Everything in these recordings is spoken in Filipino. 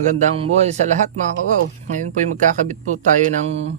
Magandang buhay sa lahat mga kawaw. Ngayon po ay magkakabit po tayo ng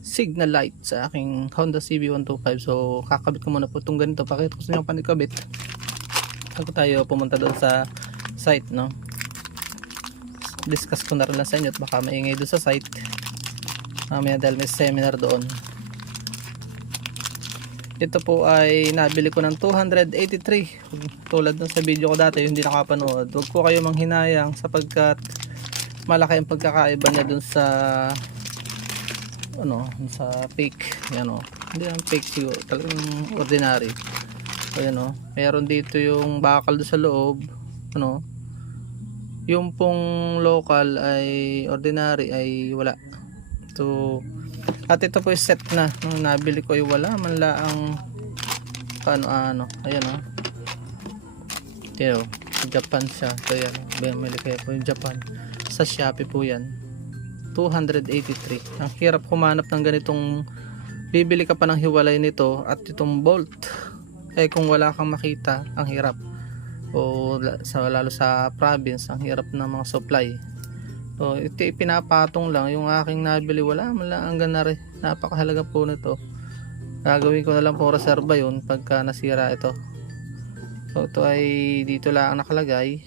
signal light sa aking Honda CB125. So kakabit ko muna po itong ganito. Pakita ko sa inyo panikabit bago tayo pumunta doon sa site, no? Discuss ko na rin lang sa inyo at baka maingay doon sa site mamaya dahil may seminar doon. Ito po ay nabili ko ng 283. Tulad ng sa video ko dati, hindi nakapanood, huwag po kayo manghinayang sapagkat malaki ang pagkakaiba niya dun sa sa fake. Yan o, hindi ang fake siguro, talagang ordinary. Ayan o, meron dito yung bakal doon sa loob, yung pong local ay ordinary ay wala. So at ito po yung set na nung nabili ko ay wala man laang ano. Ayan o, Japan siya. So yan, bumili kayo po yung Japan sa Shopee po yan, 283. Ang hirap humanap ng ganitong, bibili ka pa ng hiwalay nito at itong bolt kung wala kang makita, ang hirap. O lalo sa province, ang hirap ng mga supply. So ito pinapatong lang. Yung aking nabili wala man lang ang ganari. Napakahalaga po nito. Gagawin ko na lang po reserva yun pagka nasira ito. So ito ay dito lang nakalagay,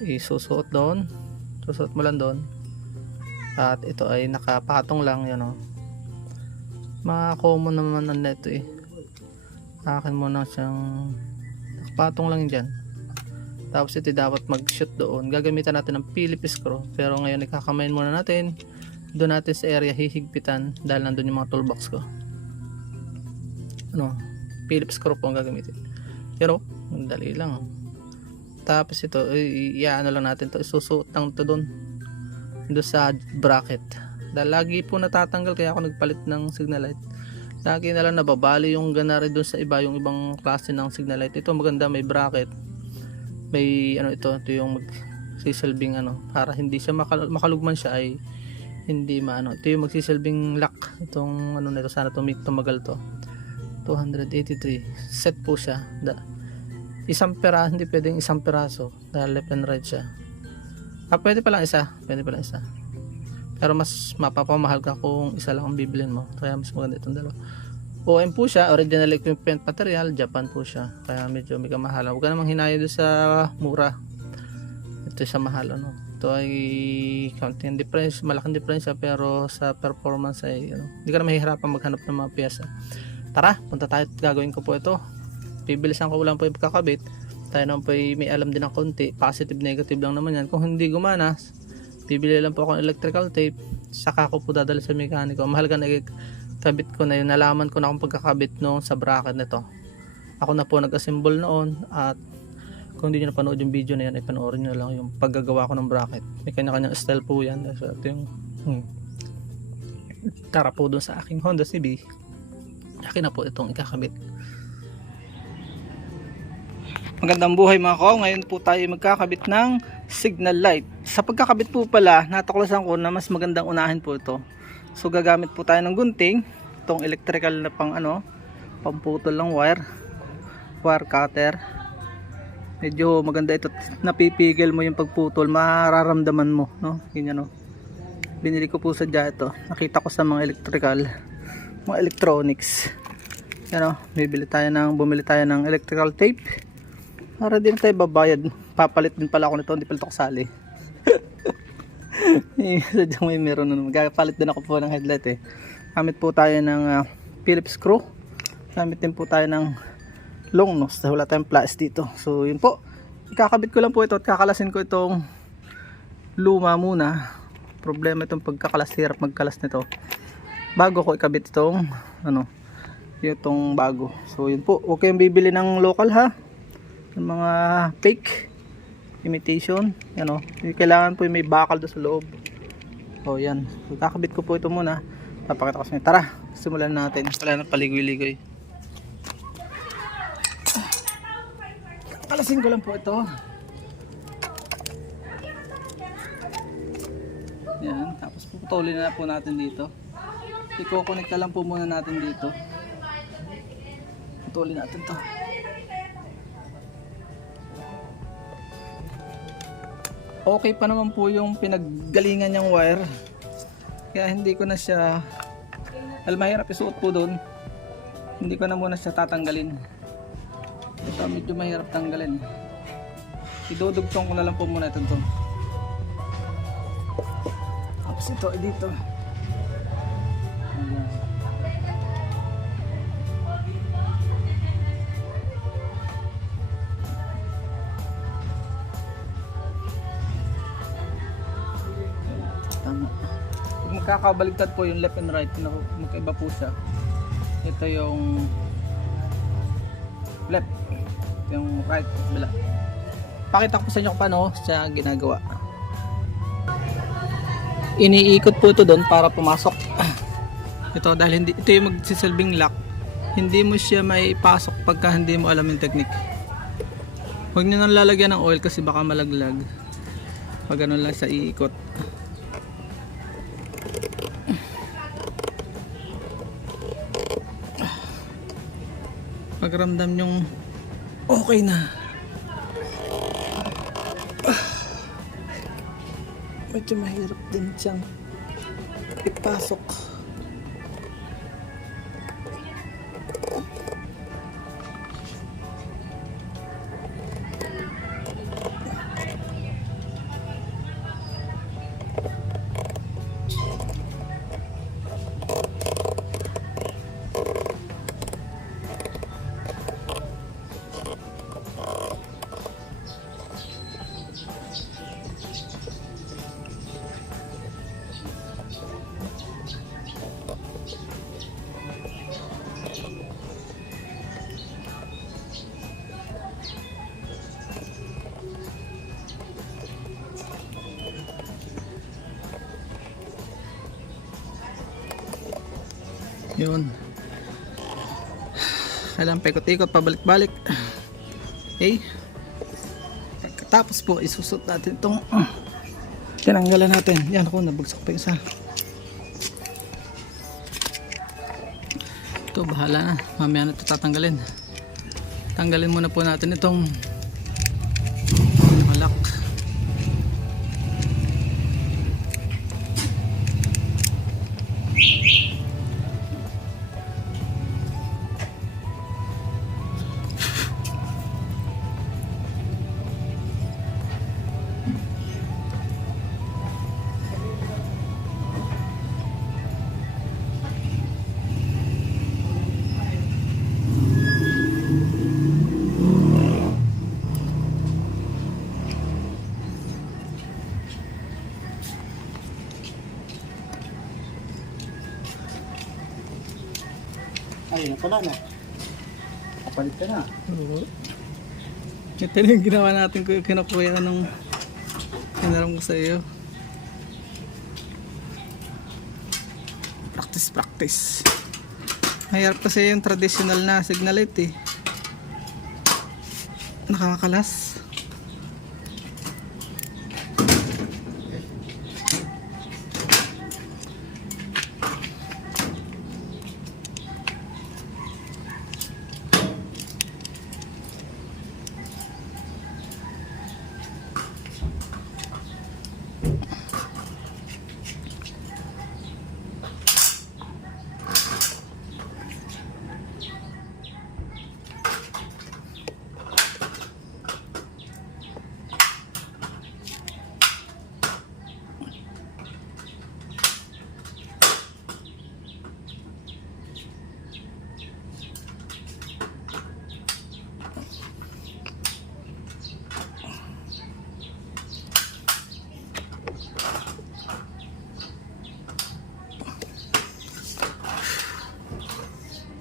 isusuot doon, susuot mo lang doon, at ito ay nakapatong lang, mga common naman na ito akin muna siyang nakapatong lang dyan. Tapos ito dapat mag shoot doon, gagamitan natin ng Phillips screw, pero ngayon ikakamayin muna natin doon natin sa area hihigpitan dahil nandun yung mga toolbox ko. Phillips screw po ang gagamitin, pero dali lang. Tapos ito iyaano lang natin to, isusuot lang to doon sa bracket dahil lagi po natatanggal, kaya ako nagpalit ng signal light. Lagi na lang nababali yung ganari doon sa iba, yung ibang klase ng signal light. Ito maganda, may bracket, may ito yung magsisilbing para hindi siya makalugman siya ay hindi ito yung magsisilbing lock itong nito. Sana tumagal to. 283 set po siya. Isang peraso, hindi pwedeng isang peraso dahil left and right siya. Pwede pa lang isa, pero mas mapapamahal ka kung isa lang ang bibilin mo, kaya mas maganda itong dalawa. OM po siya, original equipment material, Japan po siya, kaya medyo may kamahalan. Huwag ka namang hinayo doon sa mura, ito sa mahal. Ito ay counting difference, malaking difference siya, pero sa performance ay hindi ka na mahihirapan maghanap ng mga piyesa. Tara, punta tayo, gagawin ko po ito. Bibilisan ko lang po yung pagkakabit. Tayo naman po may alam din ng konti, positive negative lang naman yan. Kung hindi gumana, bibili lang po ako ng electrical tape, saka ko po dadala sa mekaniko. Mahalaga na kabit ko na yun, nalaman ko na kung pagkakabit noon sa bracket nito. Ako na po nag-assemble noon, at kung hindi nyo napanood yung video na yan, ay panoorin nyo lang yung paggagawa ko ng bracket. May kanya-kanyang style po yan. So ito yung tara po dun sa aking Honda CB. Akin na po itong ikakabit. Magandang buhay mga kawaw. Ngayon po tayo magkakabit ng signal light. Sa pagkakabit po pala, natuklasan ko na mas magandang unahin po ito. So gagamit po tayo ng gunting, itong electrical na pamputol ng wire cutter. Medyo maganda ito, napipigil mo yung pagputol, mararamdaman mo, ganyan. Binili ko po sadya ito, nakita ko sa mga mga electronics. Bumili tayo ng electrical tape para din tayo babayad. Papalit din pala ako nito, hindi pala ito kasali. Sadyang may meron na naman. Papalit din ako po ng headlight Gamit po tayo ng Phillips screw. Gamit din po tayo ng long nose dahil wala tayong plastic dito. So yun po, ikakabit ko lang po ito at kakalasin ko itong luma muna. Problema itong pagkakalas, hirap magkalas nito bago ko ikabit itong itong bago. So yun po, okay yung bibili ng local ng mga fake imitation, kailangan po yung may bakal doon sa loob. So yan, so, kakabit ko po ito muna, papakita ko sa inyo. Tara, simulan natin. Wala na paligoy-ligoy, kalasin ko lang po ito. Yan, tapos puputulin na po natin dito. I-connect na lang po muna natin dito. Putulin natin to. okay pa naman po yung pinaggalingan niyang wire, kaya hindi ko na siya, mahirap isuot po doon, hindi ko na muna siya tatanggalin. Ito medyo mahirap tanggalin, idudugtong ko na lang po muna ito. Tapos ito dito. Ayan. Tama. Pag magkakabaligtad po yung left and right, magkaiba po siya. Ito yung left, yung right, bila. Pakita ko sa inyo kung paano siya ginagawa. Iniikot po ito doon para pumasok. Ito dahil hindi, ito yung magsisilbing lock. Hindi mo siya may pasok pagka hindi mo alam yung technique. Huwag nyo nang lalagyan ng oil kasi baka malaglag. Pag ganun lang sa iikot. Pagramdam nyong okay na, medyo mahirap din siyang ipasok. Yun, kailangan paikot-ikot, pabalik-balik. Okay, pagkatapos po isusot natin itong tinanggalan natin. Yan, ako nabagsak pa isa. Ito bahala na, mamaya na ito tatanggalin. Tanggalin muna po natin itong lock. Ayun na pala, no? Kapalit ka na. Oo. Ito na yung ginawa natin, kinukuya nung kinaram ko sa iyo. Practice. Mahirap kasi yung traditional na signal light eh. Nakakalas.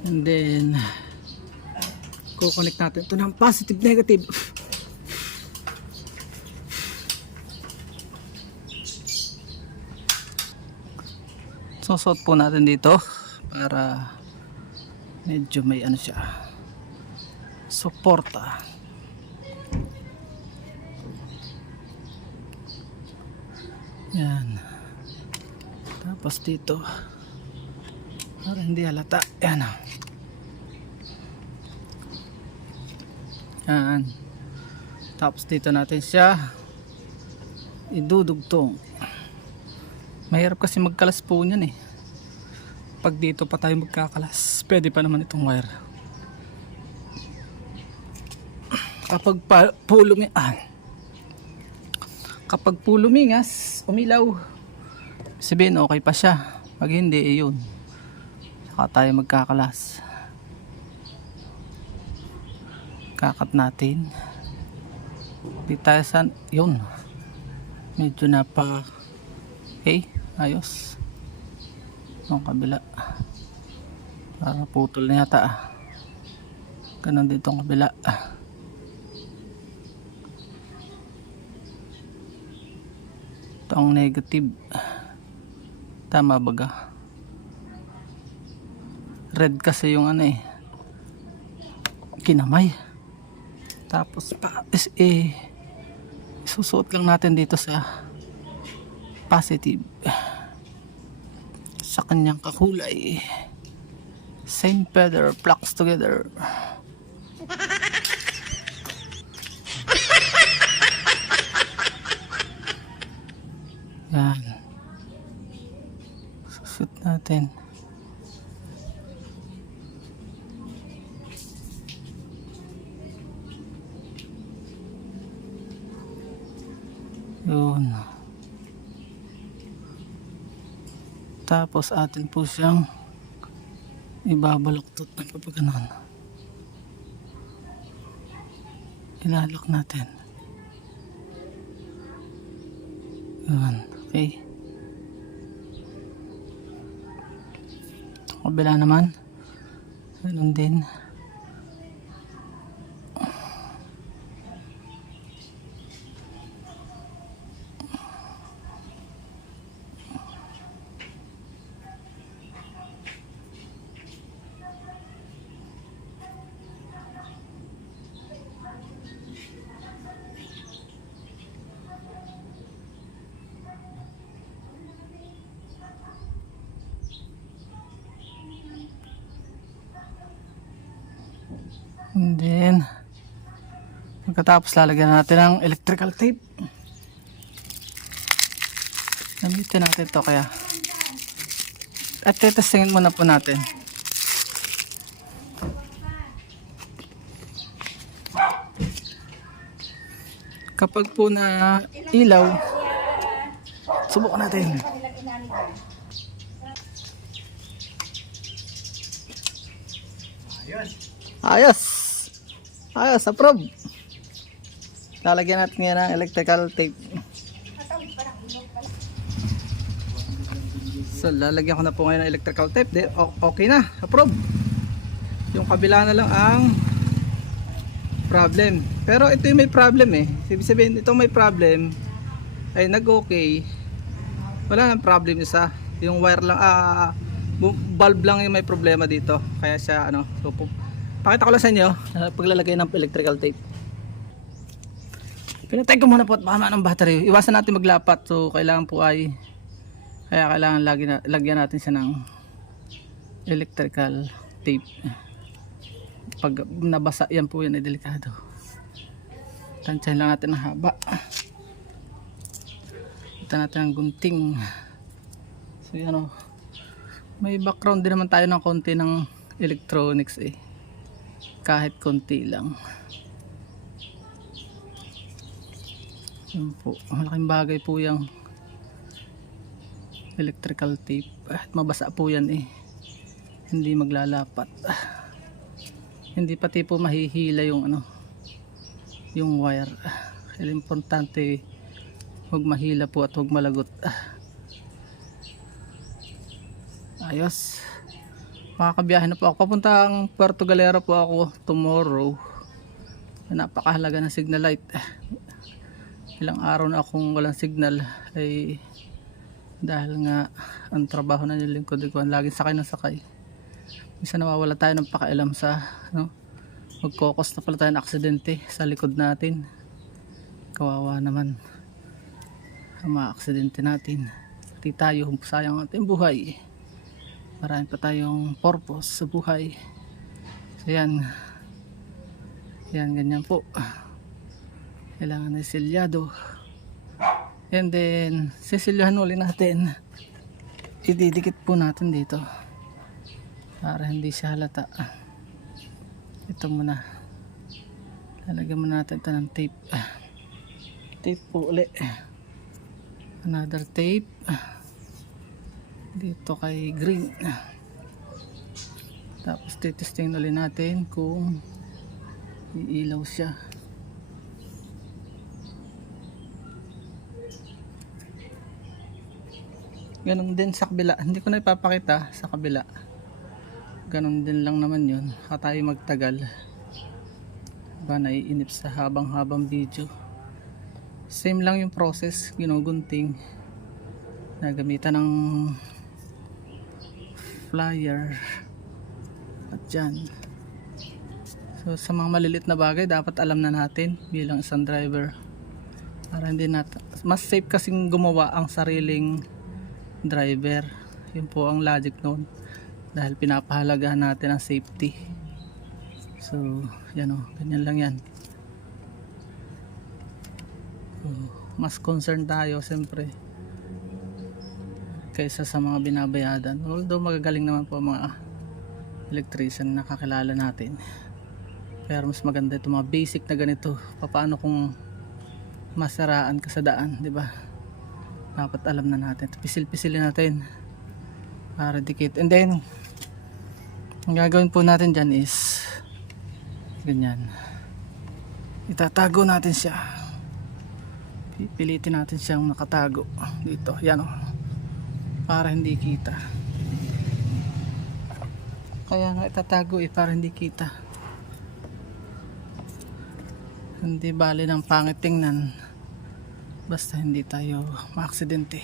And then kukonect natin ito ng positive negative. Susot po natin dito para medyo may ano siya, suporta. Yan. Tapos dito para hindi halata. Yan. Yan. Tapos dito natin siya idudugtong. Mahirap kasi magkalas po niyan eh. Pag dito pa tayo magkakalas, pwede pa naman itong wire. Kapag kapag po lumingas, umilaw, sabihin okay pa siya. Pag hindi, yun, saka tayo magkakalas. Kakat natin. Di tayo yun, medyo na pa okay, ayos. Ang kabila para putol na yata. Ganon dito ang kabila. Ito ang negative. Tama baga? Red kasi yung ano eh, kinamay. Tapos pa isusuot lang natin dito sa positive sa kanyang kakulay. Same feather flocks together. Yan, susut natin. Yun. Tapos atin po siyang ibabaluktot na papaganon. Ilalak natin. Yun. Okay. Kabila naman. Ganun din. And then pagkatapos lalagyan natin ng electrical tape. Gamitin natin ito kaya. At tetestingin muna po natin. Kapag po na ilaw, subukan natin. Ayos. Ayos, approve. Lalagyan natin yan ng electrical tape. So, lalagyan ko na po ngayon ng electrical tape. Okay na, approve. Yung kabila na lang ang problem. Pero ito yung may problem eh. Ibig sabihin, itong may problem ay nag-okay. Wala nang problem isa. Yung wire lang, bulb lang yung may problema dito. Kaya siya, so, pakita ko lang sa inyo paglalagay ng electrical tape. Pinatay ko muna po at baka ng battery. Iwasan natin maglapat. So kailangan po kaya kailangan lagyan natin siya ng electrical tape. Pag nabasa yan po yan ay delikado. Tansyahin lang natin ang haba. Ito natin ang gunting. So yan may background din naman tayo ng konti ng electronics eh. Kahit konti lang. Yun po, malaking bagay po yung electrical tape. At mabasa po yan eh. Hindi maglalapat. Hindi pati po mahihila yung yung wire. Kaya importante huwag mahila po at huwag malagot. Ayos. Makakabiyahe na po ako. Papuntang Puerto Galera po ako tomorrow. Napakahalaga ng signal light. Ilang araw na akong walang signal ay dahil nga ang trabaho na nilingkod ko laging sakay ng sakay. Minsan nawawala tayo ng pakialam sa magkokos na pala tayo ng aksidente sa likod natin. Kawawa naman ang mga aksidente natin. Pati tayo, sayang ating buhay. Marami pa tayong purpose sa buhay. So yan, ganyan po. Kailangan na silyado. And then sisilyahan uli natin. Ididikit po natin dito para hindi siya halata. Ito muna. Lalagyan muna natin ito ng tape. Tape po uli. Another tape. Dito kay green. Tapos titesting ulit natin kung iilaw siya. Ganun din sa kabila. Hindi ko na ipapakita sa kabila. Ganun din lang naman yun. Baka tayo magtagal. Ba naiinip sa habang video. Same lang yung process. Ginugunting. Nagamitan ng flyer. At dyan. So sa mga malilit na bagay dapat alam na natin bilang isang driver. Para hindi natin. Mas safe kasing gumawa ang sariling driver. Yun po ang logic noon. Dahil pinapahalagahan natin ang safety. So yan o. Ganyan lang yan. So, mas concerned tayo siyempre kaysa sa mga binabayadan. Although magagaling naman po mga electrician na nakakilala natin. Pero mas maganda ito mga basic na ganito. Paano kung masaraan ka sa daan, di ba? Dapat alam na natin. Pisil-pisilin natin para dikit. And then ang gagawin po natin dyan is ganyan. Itatago natin siya. Pipilitin natin siyang nakatago dito. Yan o. Para hindi kita. Kaya nga itatago para hindi kita. Hindi bali ng pangit tingnan. Basta hindi tayo maaksidente.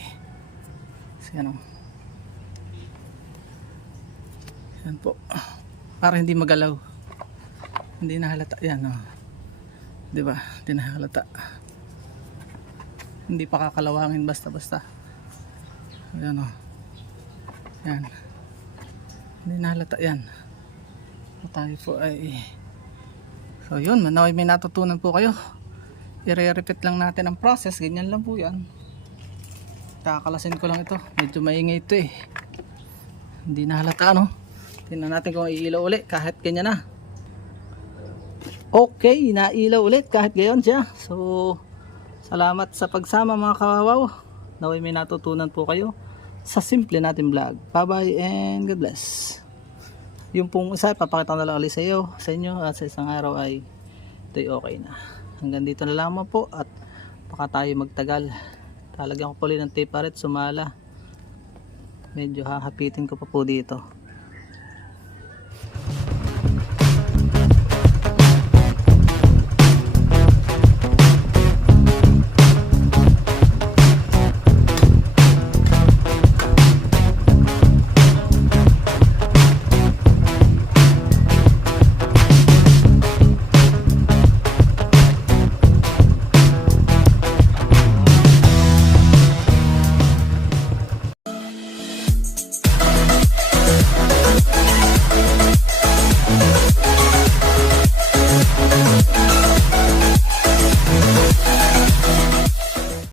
So, yan o. Yan po. Para hindi magalaw. Hindi nahalata. Yan o. Diba? Hindi nahalata. Hindi pa kakalawangin basta-basta. Yan o. Yan. Hindi nahalata yan. So, tayo po ay so yun, manaway may natutunan po kayo. I-repeat lang natin ang process. Ganyan lang po yan. Kakalasin ko lang ito. Medyo maingay ito eh. Hindi nahalata no. Tingnan natin kung iilaw ulit kahit ganyan na. Okay, nailaw ulit kahit gayon siya. So salamat sa pagsama mga kawawaw. Naway may natutunan po kayo sa simple natin vlog. Bye bye and God bless. Yung pong isa papakita ko na lang ulit sa inyo at sa isang araw ay ito'y okay na. Hanggang dito na lamang po at baka tayo magtagal. Talagyan ko po ulit ng tape paret sumala. Medyo hahapitin ko pa po dito.